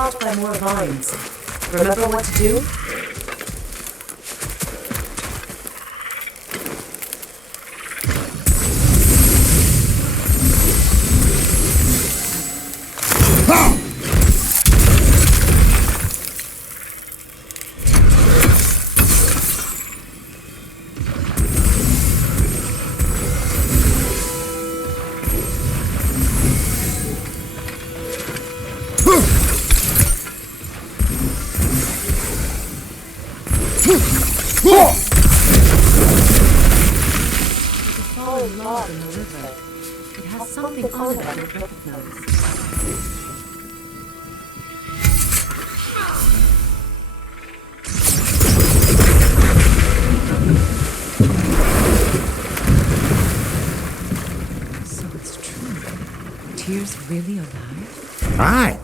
caught by more vines. Remember what to do? Something on it I don't recognize. So it's true. Tyr's really alive? Aye.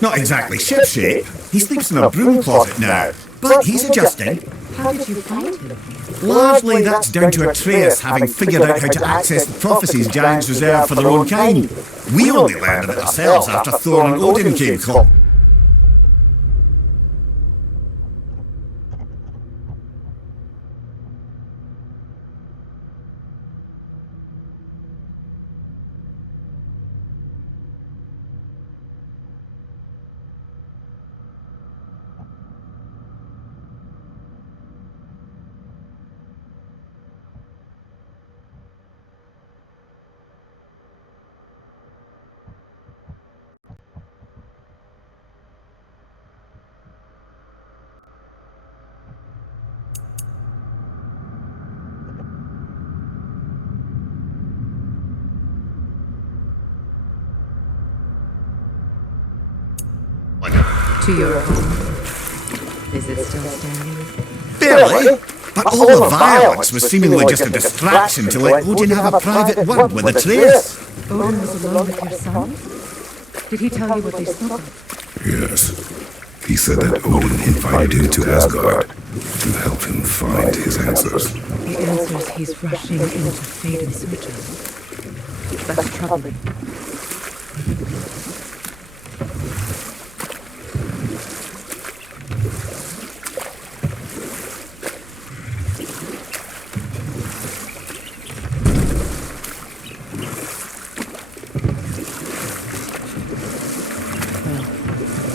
Not exactly shipshape. He sleeps in a broom closet now. But he's adjusting. How did you find him? Largely that's down to Atreus having figured out how to access the prophecies giants reserve for their own kind. We only learned of it ourselves after Thor and Odin came calling. To your home. Is it still standing? Barely. But all the violence was seemingly just a distraction to let Odin have a private word with Atreus. Odin was alone with your son? Did he tell you what they spoke of? Yes. He said that Odin invited him to Asgard to help him find his answers. The answers he's rushing into fate in search of. That's troubling.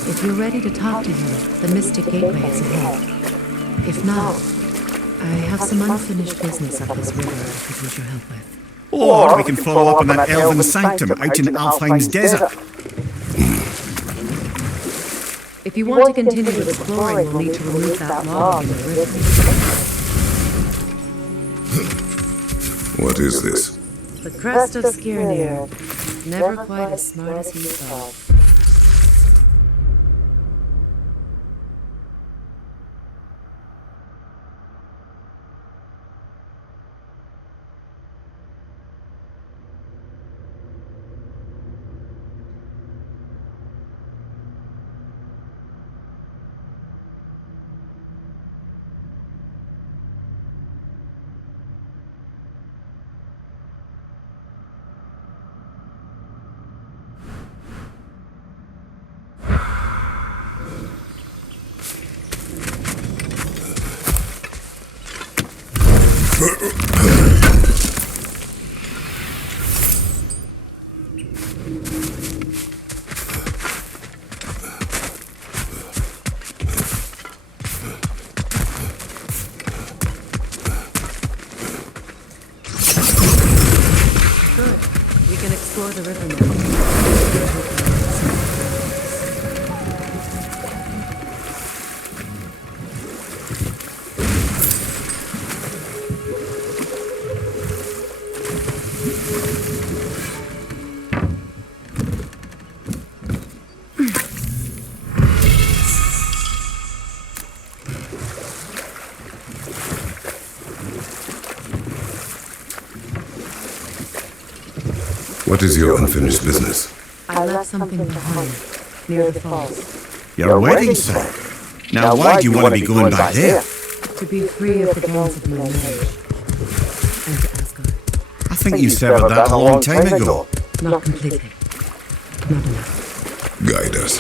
If you're ready to talk to him, the Mystic Gateway is ahead. If not, I have some unfinished business up this river I could use your help with. Or we can follow up on that elven sanctum out in Alfheim's desert. If you want to continue exploring, we'll need to remove that log in the river. What is this? The crest of Skirnir. Never quite as smart as he thought. Explore the river now. What is your unfinished business? I left something behind, near the falls. Your wedding site? Now why do you want to be going back there? To be free of the bonds of my marriage. And to Asgard. I think you severed that a long time ago. Not completely. Not enough. Guide us.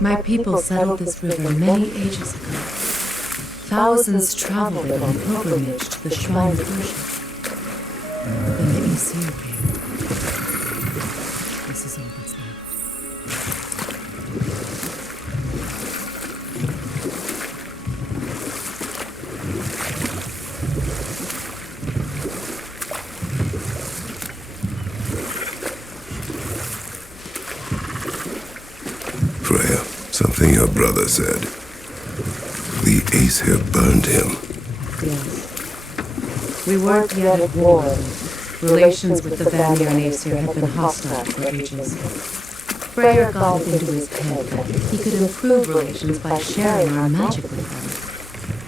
My people settled this river many ages ago. Thousands traveled it on pilgrimage to the shrine of worship. Then the Aesir came. This is all that's left. Freya, something your brother said. The Aesir burned him. Yes. We weren't yet at war. Relations with the Vanir and Aesir had been hostile for ages. Freyr got it into his head that he could improve relations by sharing our magic with them.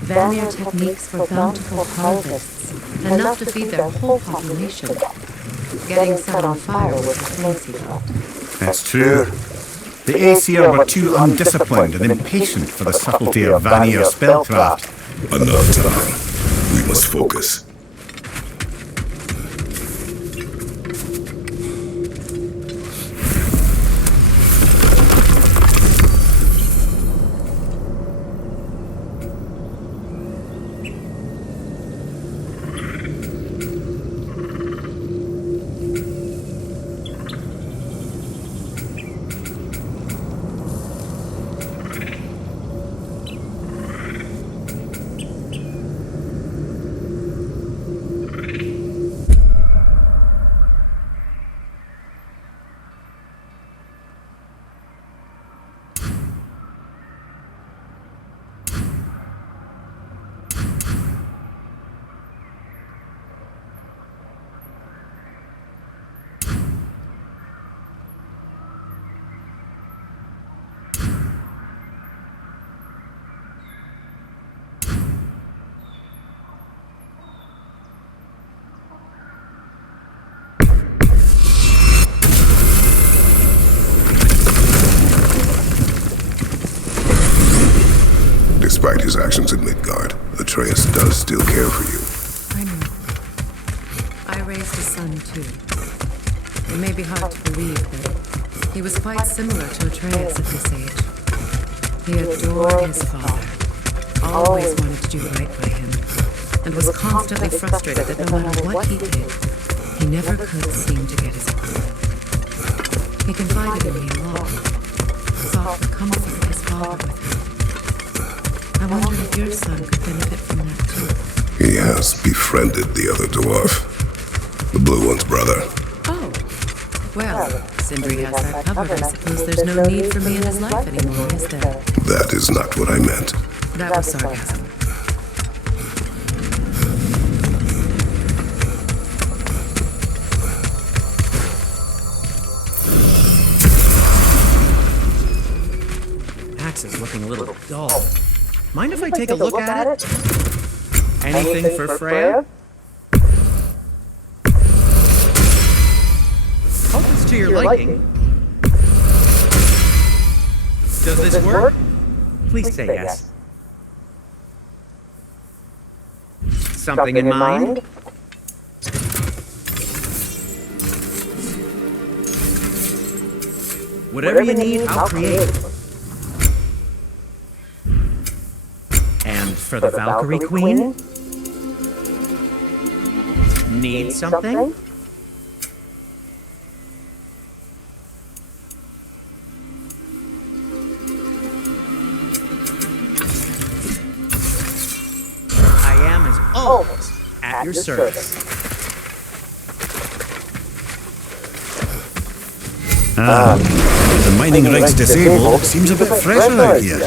Vanir techniques for bountiful harvests, enough to feed their whole population. Getting set on fire was the place he got. That's true. The Aesir were too undisciplined and impatient for the subtlety of Vanir spellcraft. Enough time. We must focus. Despite his actions in Midgard, Atreus does still care for you. I know. I raised a son too. It may be hard to believe, but he was quite similar to Atreus at this age. He adored his father, always wanted to do right by him, and was constantly frustrated that no matter what he did, he never could seem to get his way. He confided in me a lot, sought the comfort of his father with him. I wondered if your son could benefit from that too. He has befriended the other dwarf. The blue one's brother. Oh. Well, Sindri has that covered. I suppose there's no need for me in his life anymore, is there? That is not what I meant. That was sarcasm. Axe is looking a little dull. Mind if I take a look at it? Anything for Freya? Hope it's to your liking. Does this work? Please say yes. Something in mind? Whatever you need, I'll create. And for the Valkyrie Queen? Need something? I am, as always, at your service. The mining rig's disabled. Seems a bit fresher out here.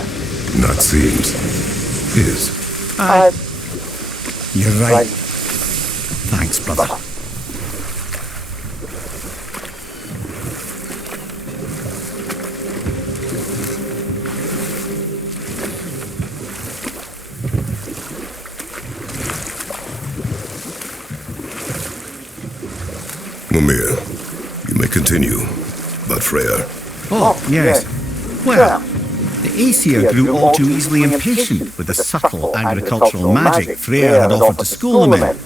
Not seems. Is. You're right. Thanks, brother. Mimir, you may continue. But Freya. Oh, yes. Well, the Aesir grew all too easily impatient with the subtle agricultural magic Freyr had offered to school them in.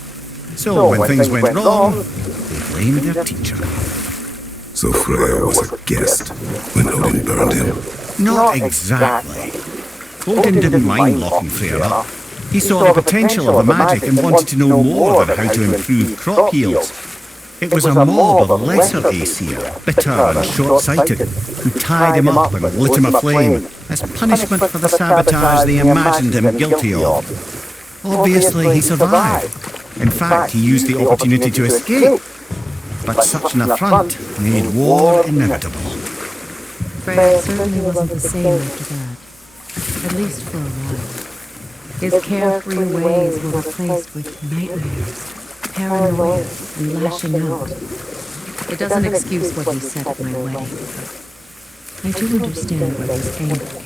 So when things went wrong, they blamed their teacher. So Freya was a guest when Odin burned him. Not exactly. Odin didn't mind locking Freya up. He saw the potential of the magic and wanted to know more than how to improve crop yields. It was a mob of lesser Aesir, bitter and short-sighted, who tied him up and lit him aflame as punishment for the sabotage they imagined him guilty of. Obviously, he survived. In fact, he used the opportunity to escape. But such an affront made war inevitable. Freya certainly wasn't the same after that, at least for a while. His carefree ways were replaced with nightmares, paranoia, and lashing out. It doesn't excuse what he said at my wedding, but I do understand where his anger came from.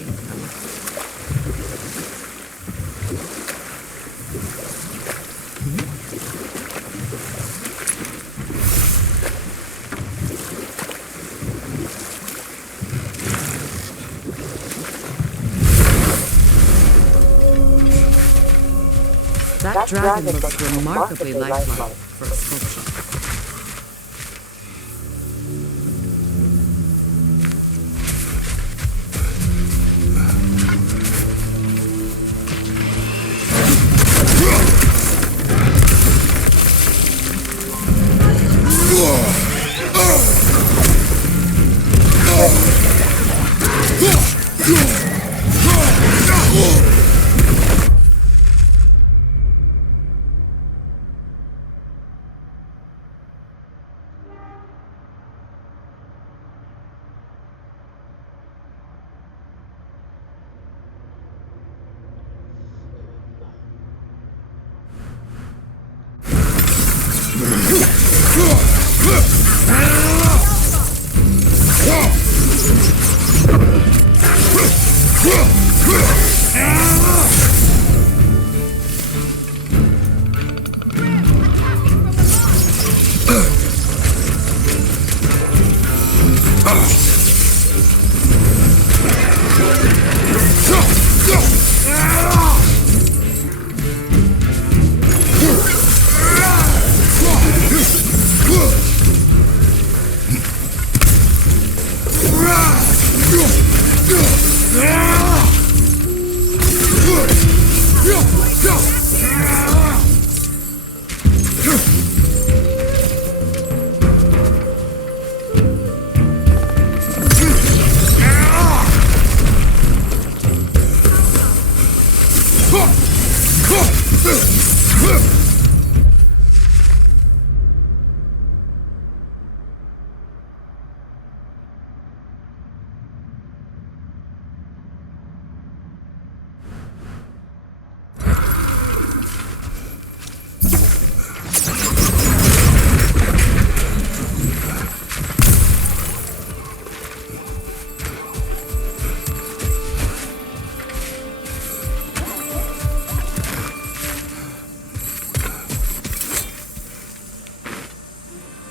That dragon looks remarkably lifelike for a sculpture.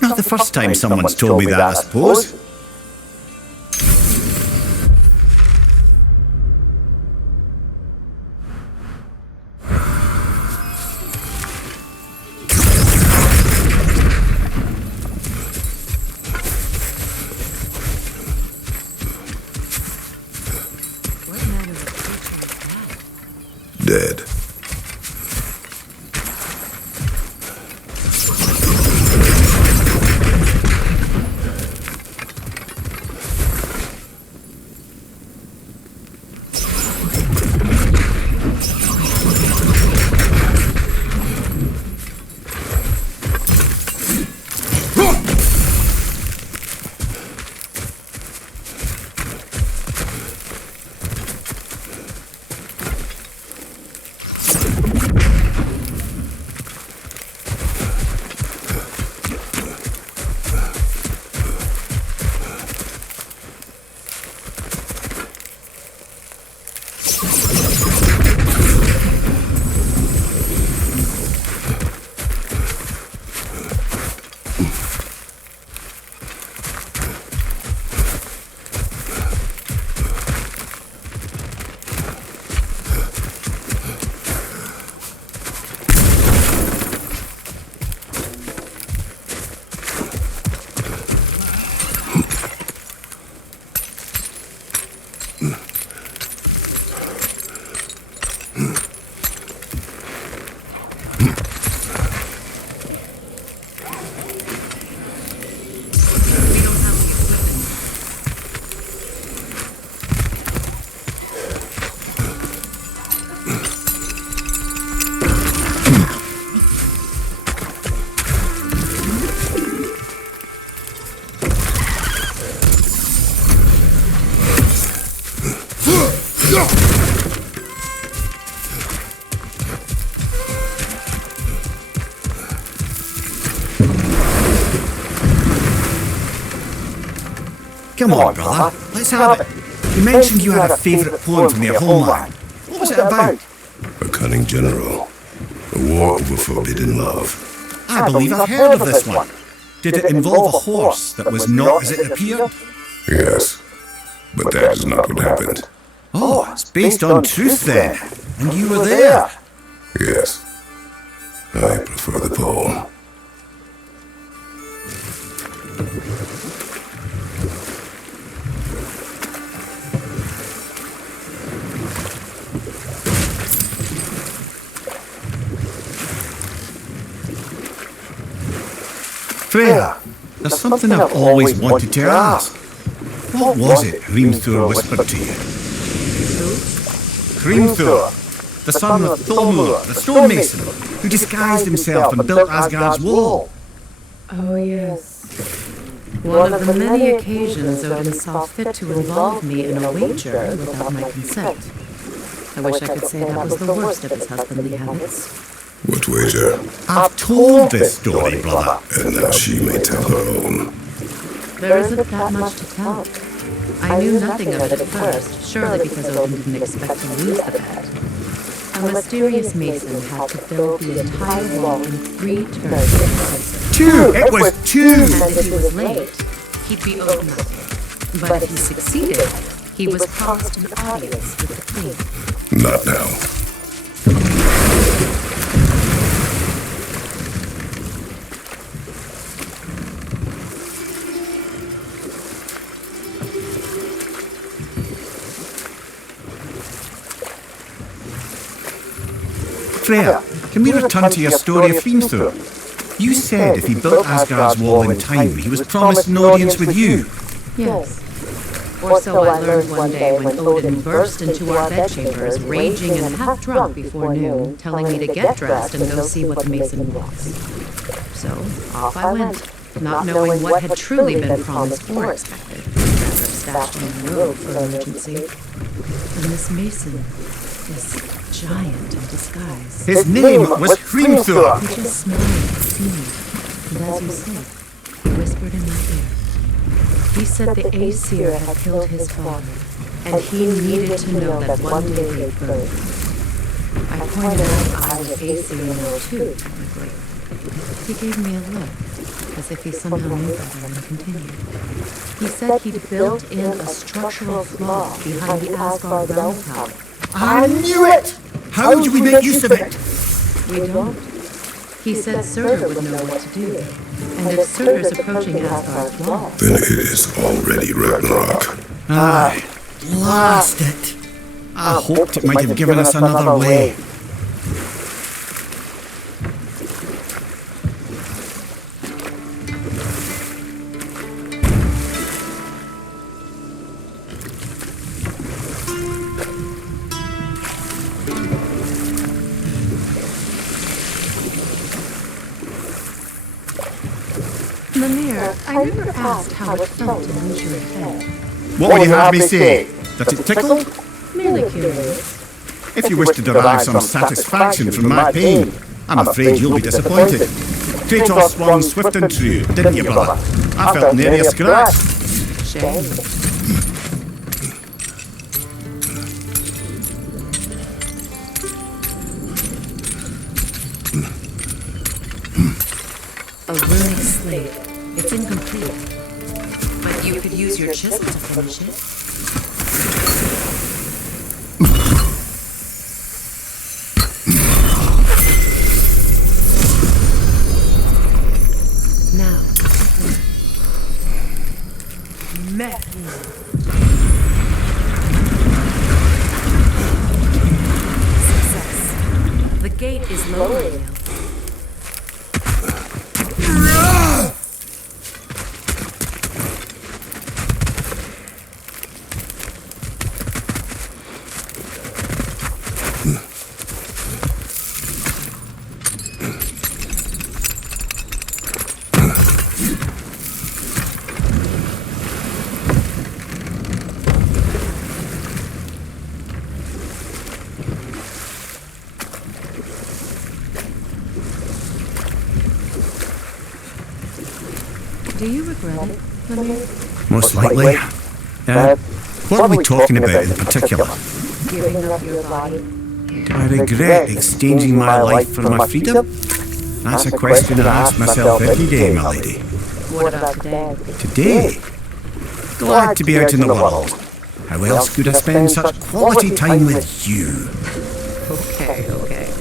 Not the first time someone's told me that, I suppose. What manner of creature is that? Dead. Come on, brother. Let's have it. You mentioned you had a favourite poem from your homeland. What was it about? A cunning general. A war over forbidden love. I believe I've heard of this one. Did it involve a horse that was not as it appeared? Yes, but that is not what happened. Oh, it's based on truth then. And you were there. Yes, I prefer the poem. Freya, there's something I've always wanted to ask. What was it Hrimthur whispered to you? Hrimthur, the son of Thormur, the stonemason, who disguised himself and built Asgard's wall. Oh, yes. One of the many occasions Odin saw fit to involve me in a wager without my consent. I wish I could say that was the worst of his husbandly habits. What wager? I've told this story, brother. And now she may tell her own. There isn't that much to tell. I knew nothing of it at first, surely because Odin didn't expect to lose the bet. A mysterious mason had to build the entire wall in 3 turns. 2! It was 2! And if he was late, he'd be owed nothing. But if he succeeded, he was promised an audience with the queen. Not now. Freya, can we return to your story of Hrimthur? You said if he built Asgard's wall in time, he was promised an audience with you. Yes. Or so I learned one day when Odin burst into our bedchambers, raging and half drunk before noon, telling me to get dressed and go see what the mason was. So, off I went, not knowing what had truly been promised or expected, rather stashed on the road for emergency. And this mason, this giant in disguise. His name was Hrimthur! He just smiled and seemed, and as you said, he whispered in my ear. He said the Aesir had killed his father, and he needed to know that one day they'd burn. I pointed out I was Aesir now too, technically. He gave me a look, as if he somehow knew better and continued. He said he'd built in a structural flaw behind the Asgard realm tower. I knew it! How do we make use of it? We don't. He said Surtur would know what to do, and if Surtur's approaching Asgard's wall, Then it is already Ragnarok. Aye, blast it. I hoped it might have given us another way. I never asked how it felt to lose your head. What would you have me say? That it tickled? Merely curious. If you wish to derive some satisfaction from my pain, I'm afraid you'll be disappointed. Kratos swung swift and true, didn't you, brother? I felt nary a scratch. Shame. A runic slate. It's incomplete. But you could use your chisel to finish it. Now. Success. The gate is lowering now. Do you regret it, Lemire? Most likely. What are we talking about in particular? Giving up your body. Do I regret exchanging my life for my freedom? That's a question I ask myself every day, my lady. What about today? Today? Glad to be out in the world. How else could I spend such quality time with you? Okay, okay.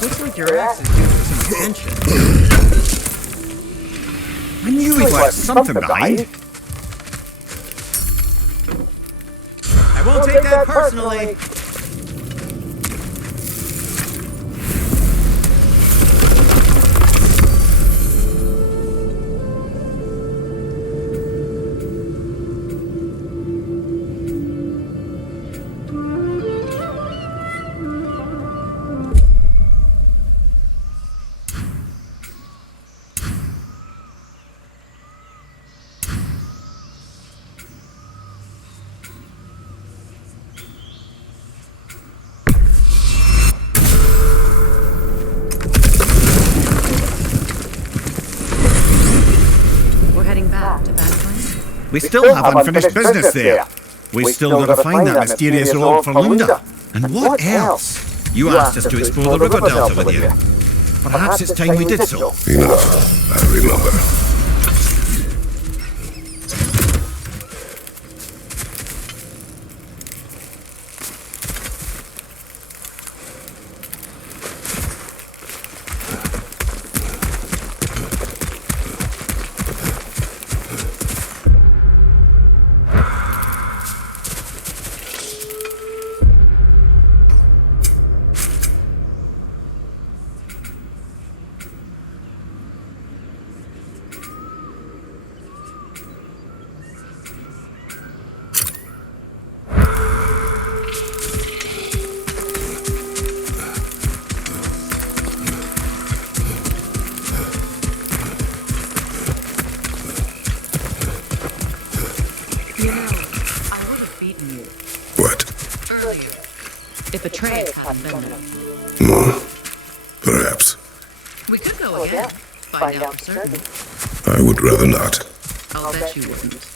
Looks like your axe is due for some attention. I knew he'd left something behind. I won't take that personally. We still have unfinished business there. We still gotta find that mysterious orb for Lunda. And what else? You asked us to explore the river delta with you. Perhaps it's time we did so. Enough. I remember. If Atreus hadn't been there. Perhaps. We could go again. Find out for certain. I would rather not. I'll bet you wouldn't.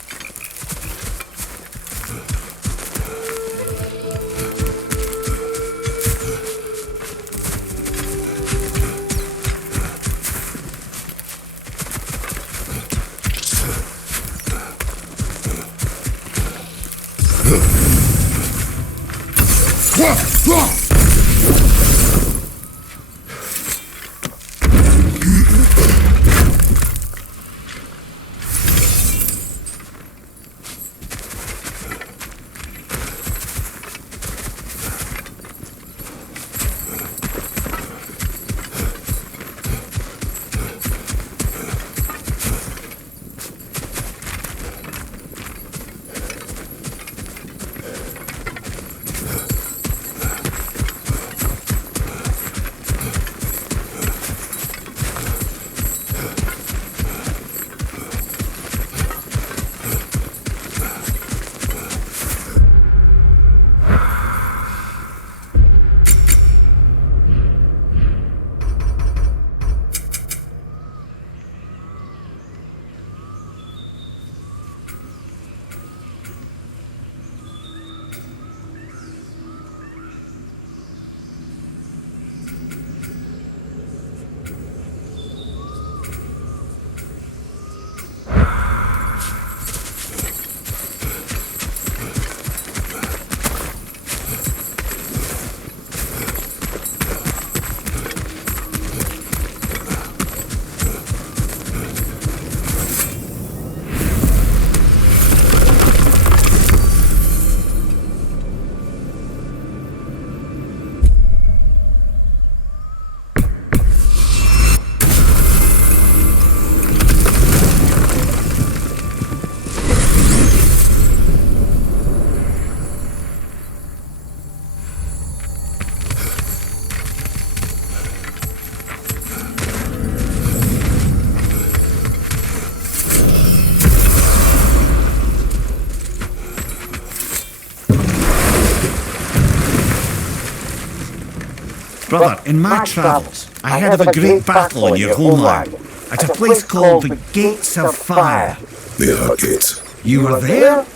Brother, in my travels, I heard of a great battle in your homeland, at a place called the Gates of Fire. The Hut Gates. You were there?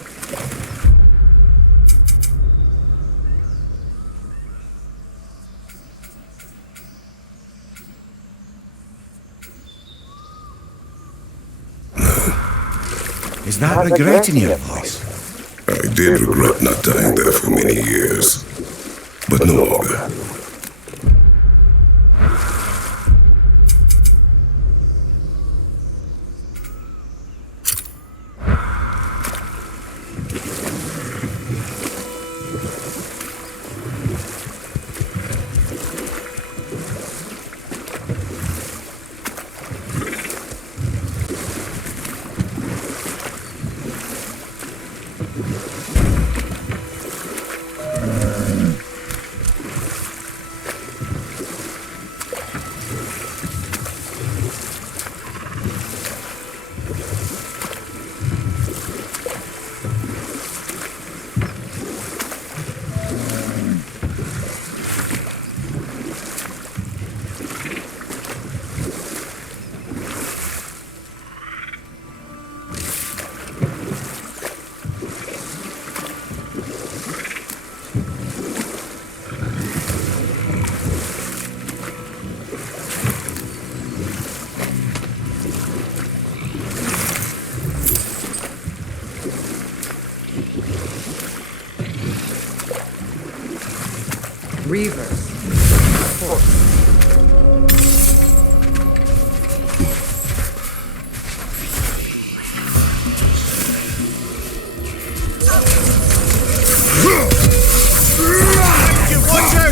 Is that regret in your voice? I did regret not dying there for many years, but no longer. Reavers. Watch out!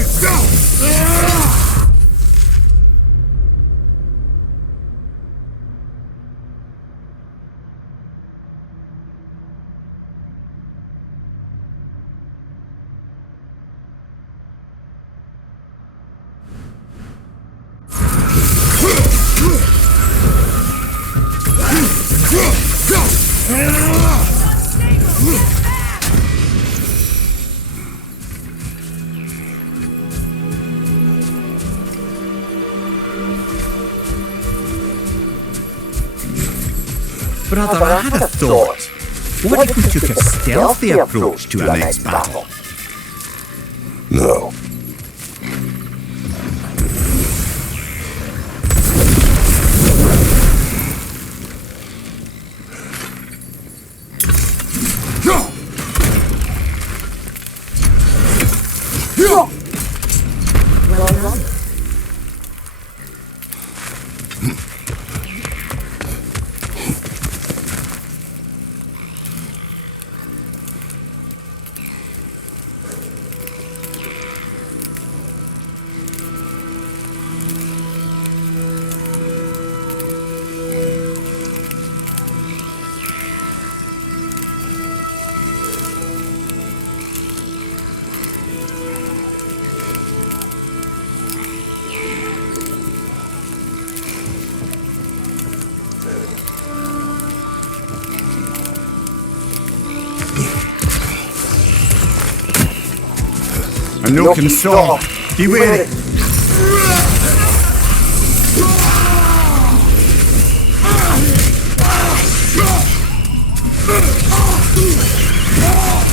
Brother, I had a thought. What if we took a stealthy approach to our next battle? No. Well done. A nook and saw. Be wary.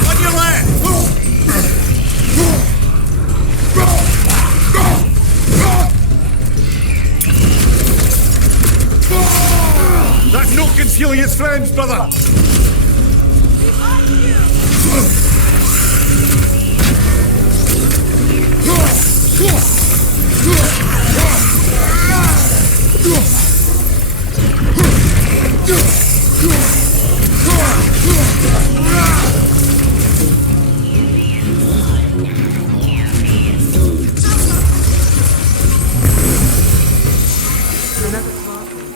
On your left. That nook can steal its friends, brother. Another problem.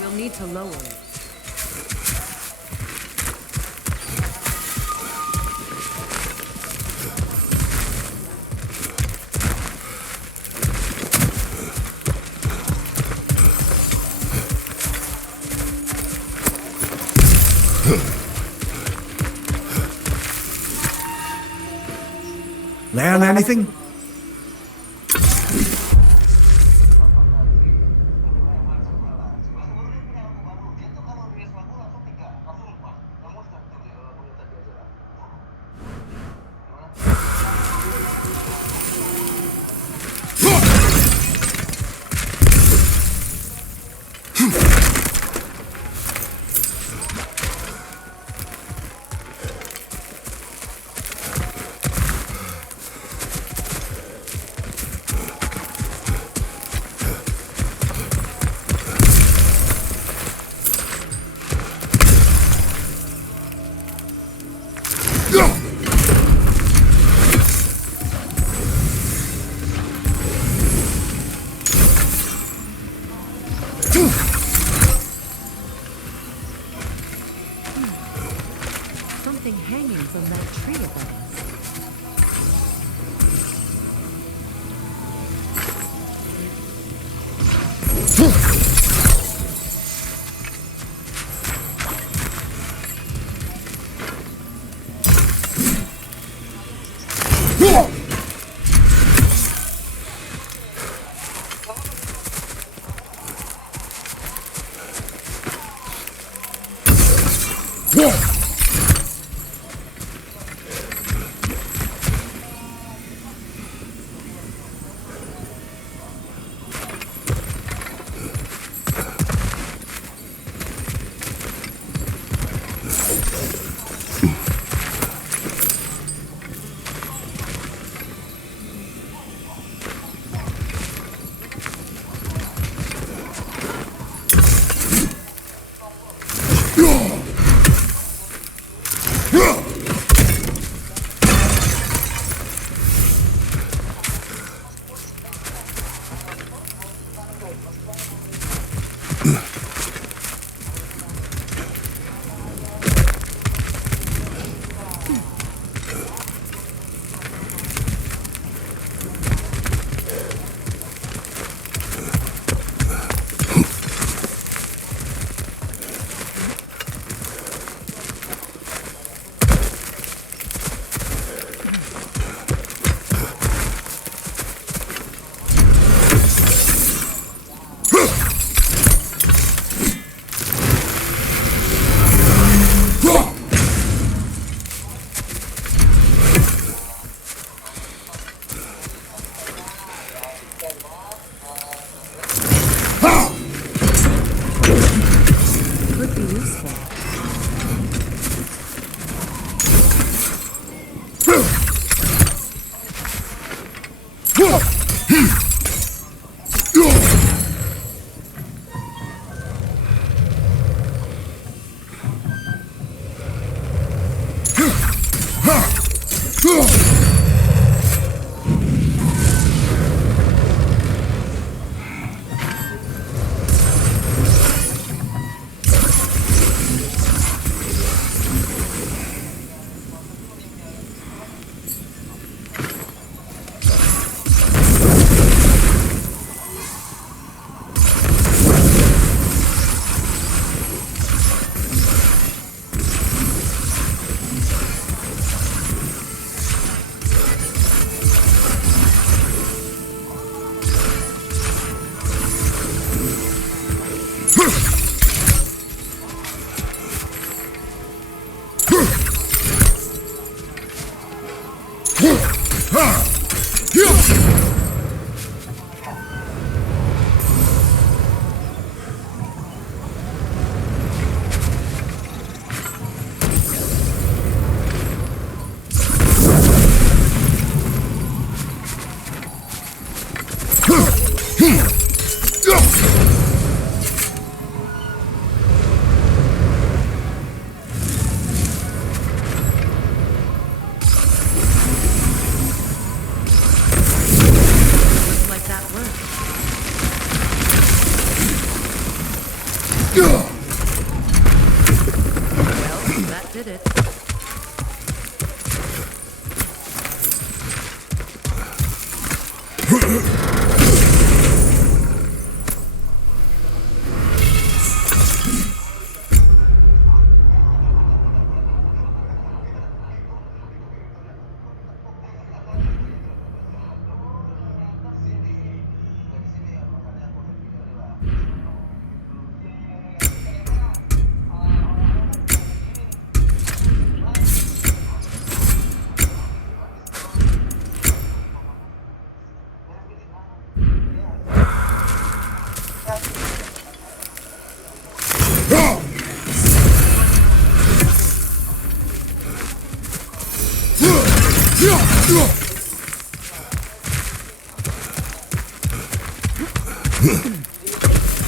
You'll need to lower it. Learn anything?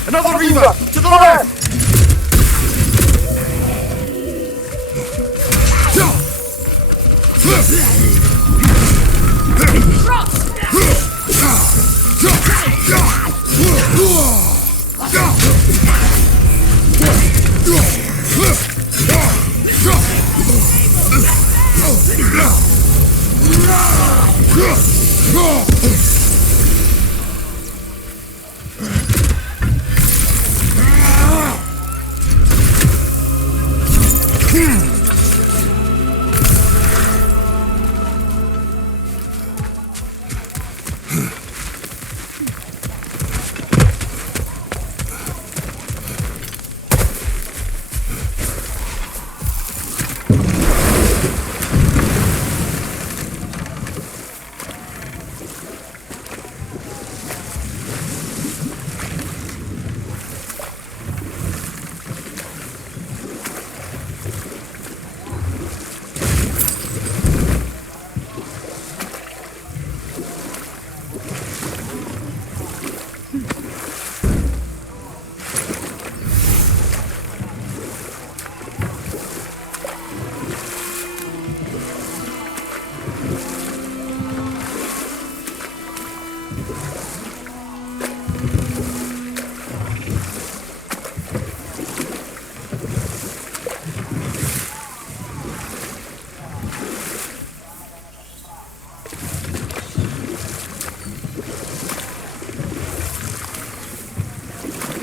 Another Reaver! To the left!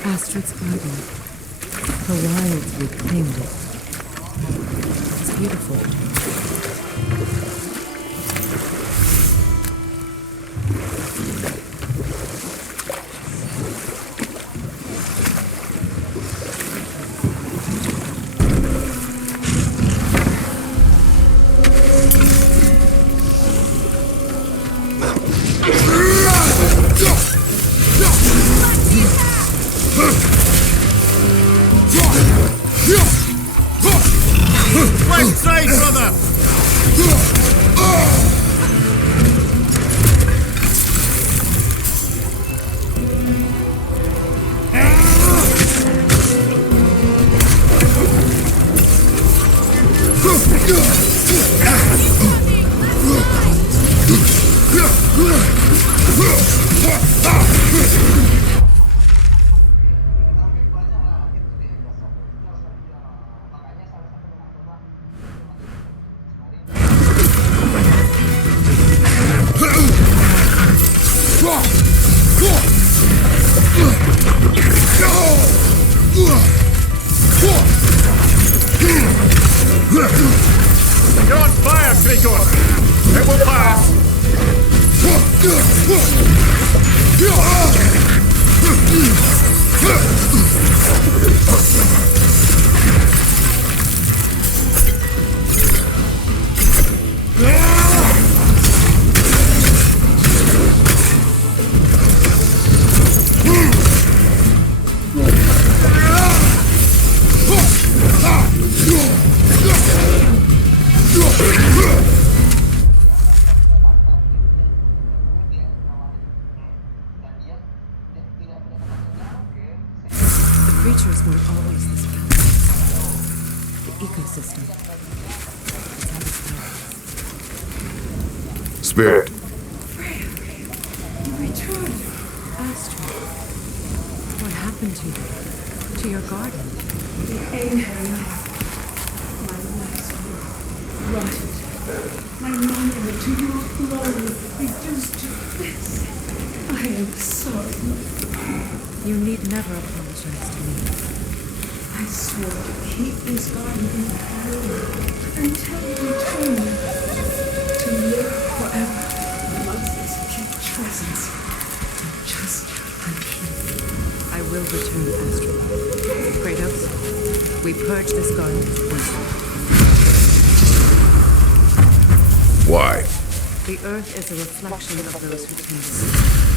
Astrid's garden. The wilds reclaimed it. It's beautiful. Right side, brother! You're on fire, Kratos! It will pass! Creatures weren't always this balanced. The ecosystem. It's how it's Spirit, You returned. Astrid. What happened to you? To your garden? The Alienware, my life's work, rotted. My monument to your glory reduced to this. I am sorry. You need never apologize to me. I swore to keep this garden in bloom until you return, to live forever amongst this putrescence and just unhealed. I will return, Astrid. Kratos, we purge this garden with poison. why? The earth is a reflection of those who taste.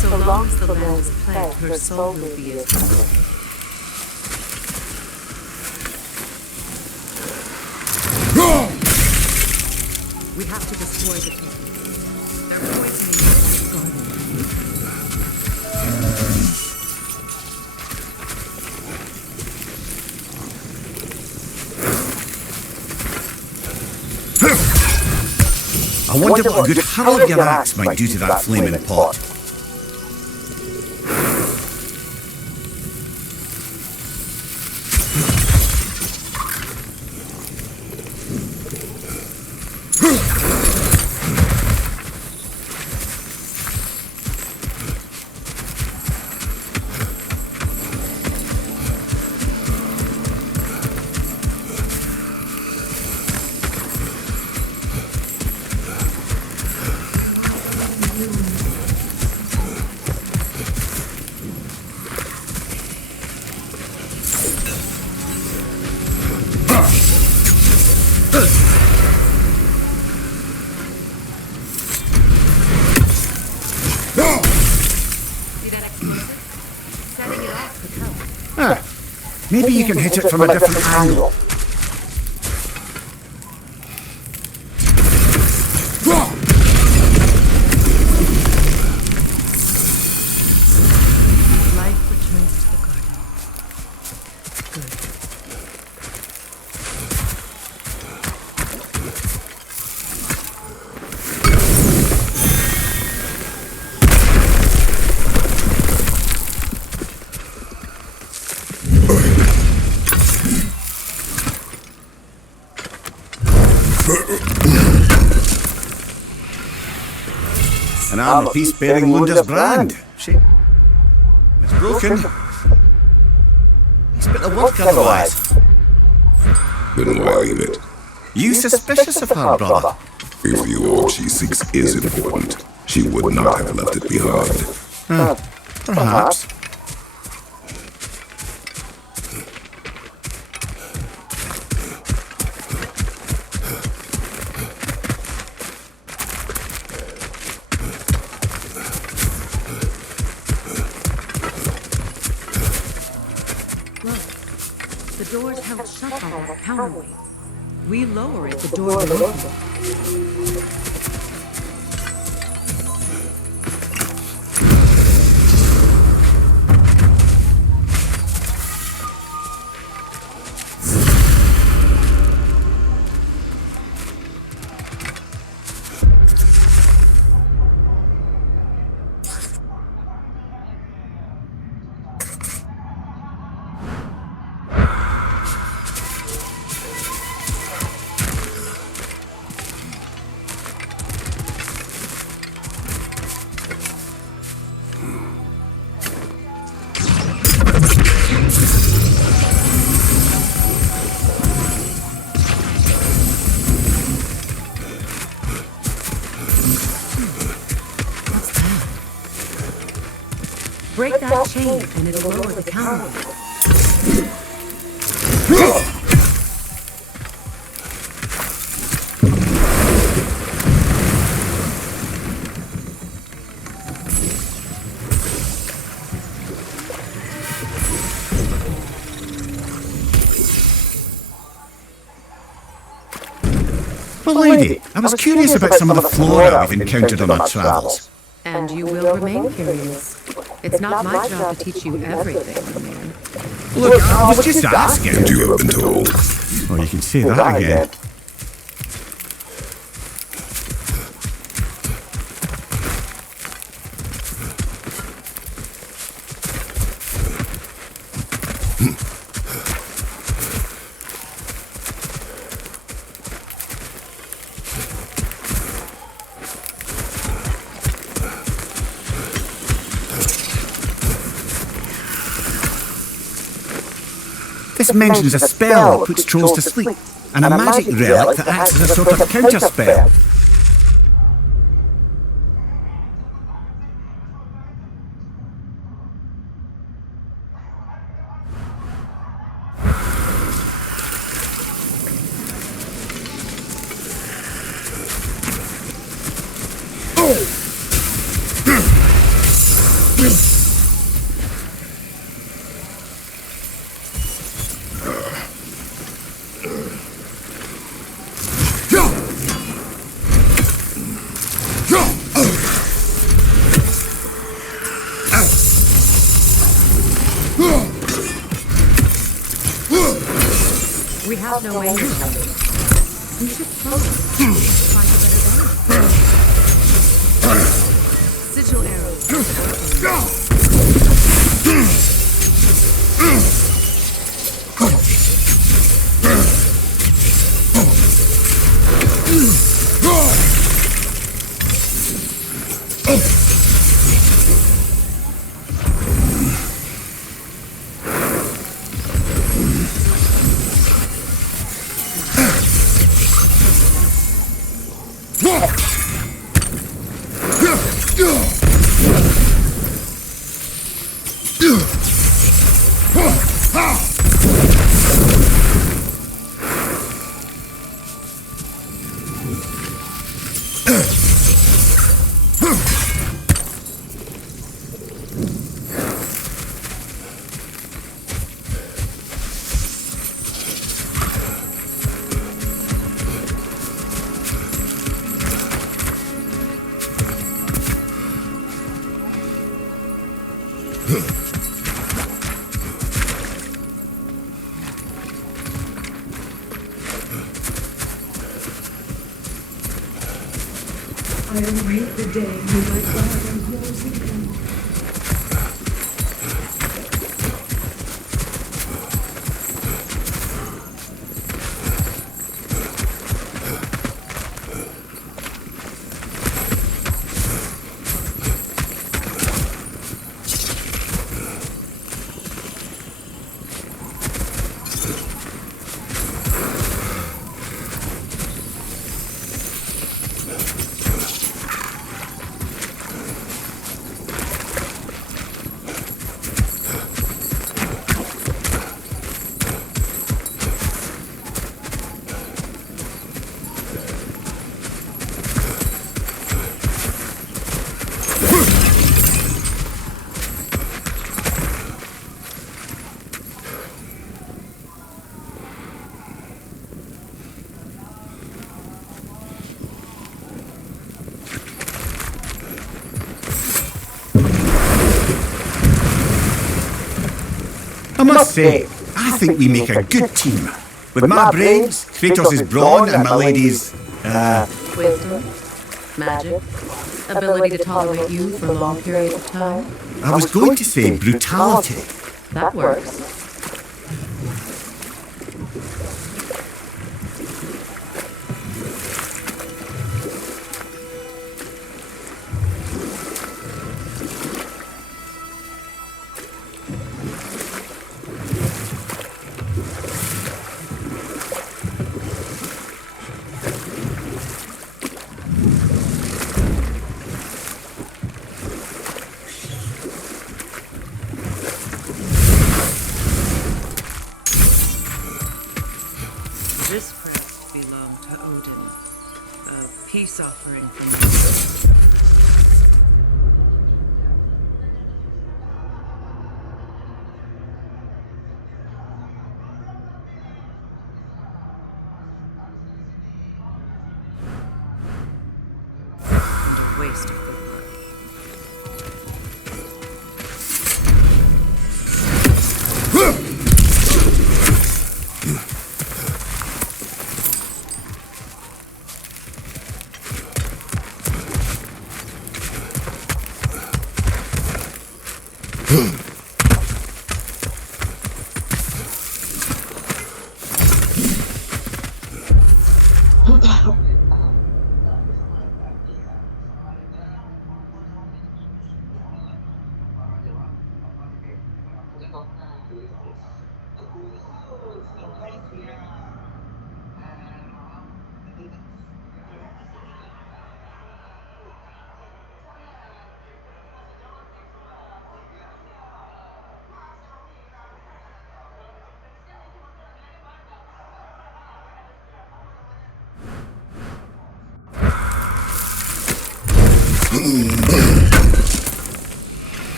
So long as the land is plagued, her soul will be as well. We have to destroy the totem. They're poisoning the garden. I wonder what good hurl of your axe might do to that flaming pot. Maybe you can hit it from a different angle. Life returns to the garden. Good. An armor piece bearing Lunda's brand. Shit. It's broken. It's better work otherwise. Then why leave it? You suspicious of her, brother? If the orb she seeks is important, she would not have left it behind. Perhaps. The door's held shut by our counterweight. We lower it, the door will open. Break that chain and it'll lower the counterweight. Well, lady, I was curious about some of the flora we've encountered on our travels. And you will remain curious. It's not my job to teach you everything, man. Look, I was just asking. And you have been told. Well, you can say that again. This mentions a spell that puts trolls to sleep, and a magic relic that acts as a sort of counter-spell. We have no way out. We should close. Find a better way. Sigil arrows. I await the day when my garden grows again. I must say, I think we make a good team. With my brains, Kratos' brawn, and my lady's, Wisdom, magic, ability to tolerate you for long periods of time. I was going to say brutality. That works. This crest belonged to Odin, a peace offering from him. Waste of good luck.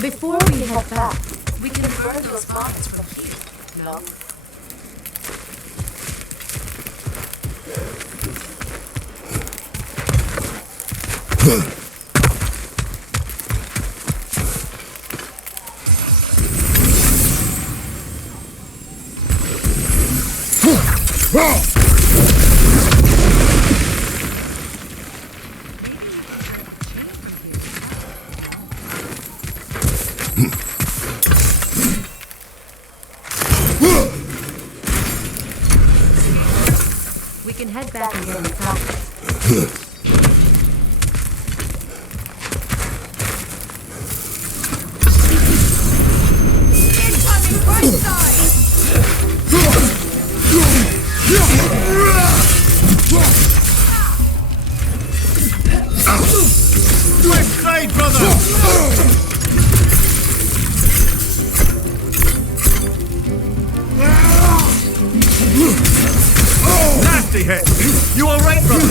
Before we head back, we can burn those bombs from here. No? We can head back and get in practice. Incoming right side! Left side, brother! Nasty hit! You alright, brother?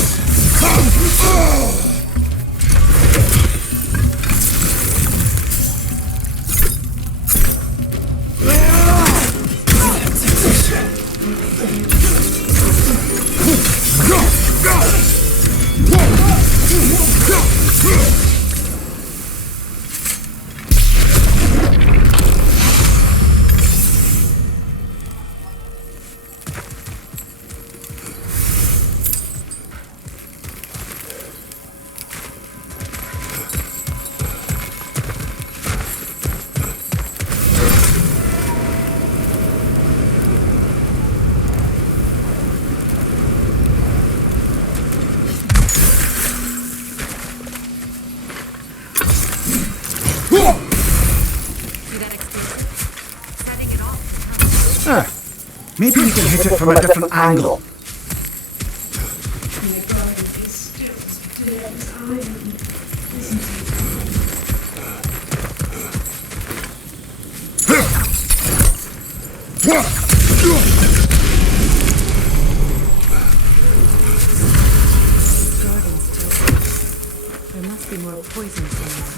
Maybe we can hit it from a different angle. My garden is still as dead as iron, isn't Garden's still. There must be more poison somewhere.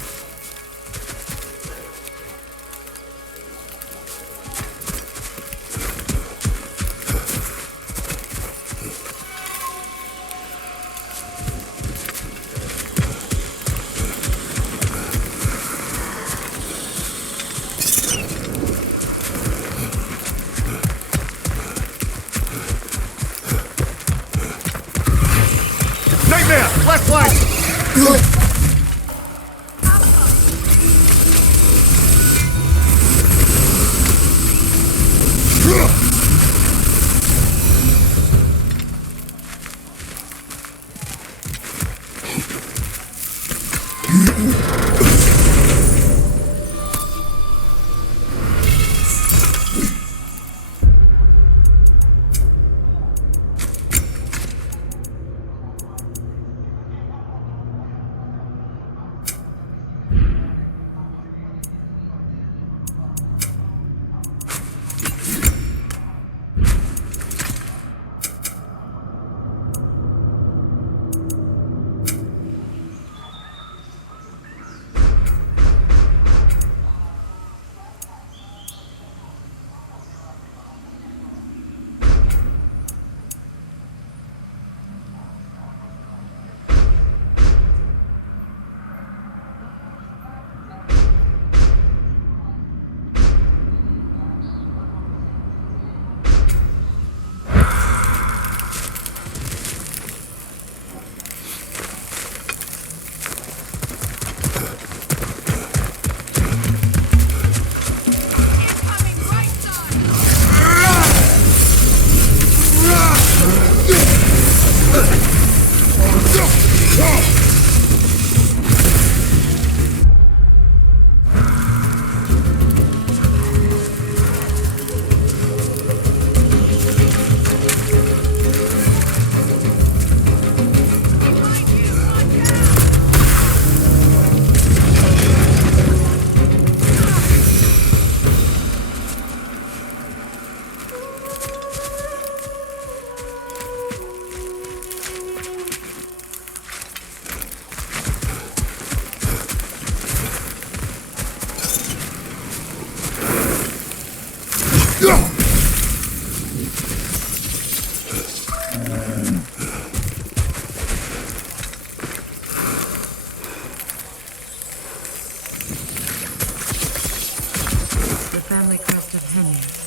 The family crest of Henry.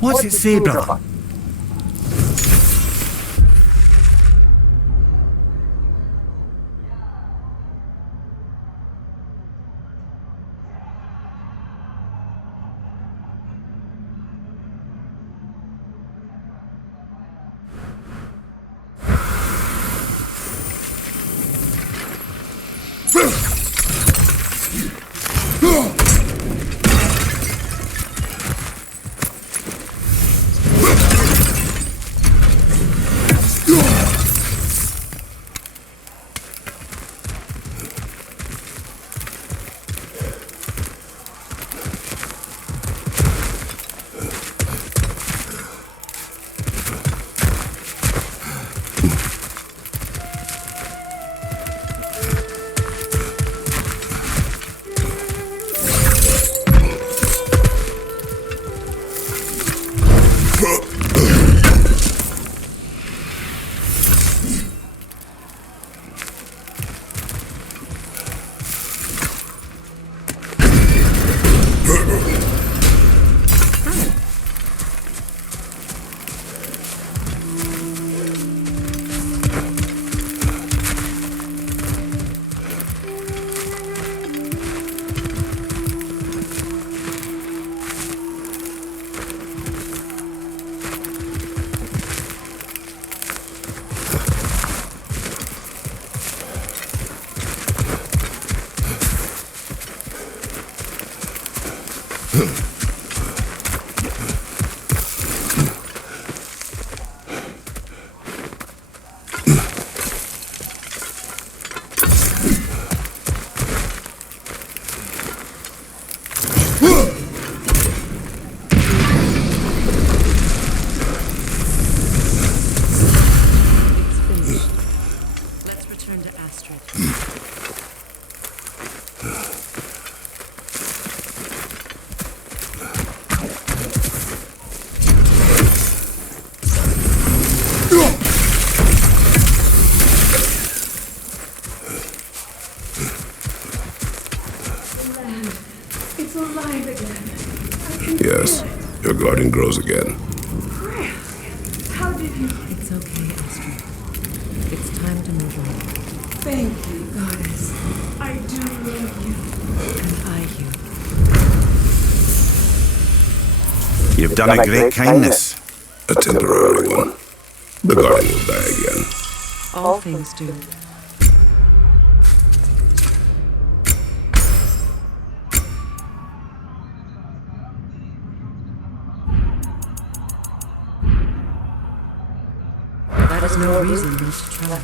What's it say, brother? It's finished. Let's return to Astrid. The land. It's alive again. I can Yes, feel it. your garden grows again. Frisk, how did you... It's okay, Astrid. It's time to move on. Thank you, goddess. I do love you. And I you. You've done a great kindness. A temporary one. The garden will die again. All things do. That is no reason not to try.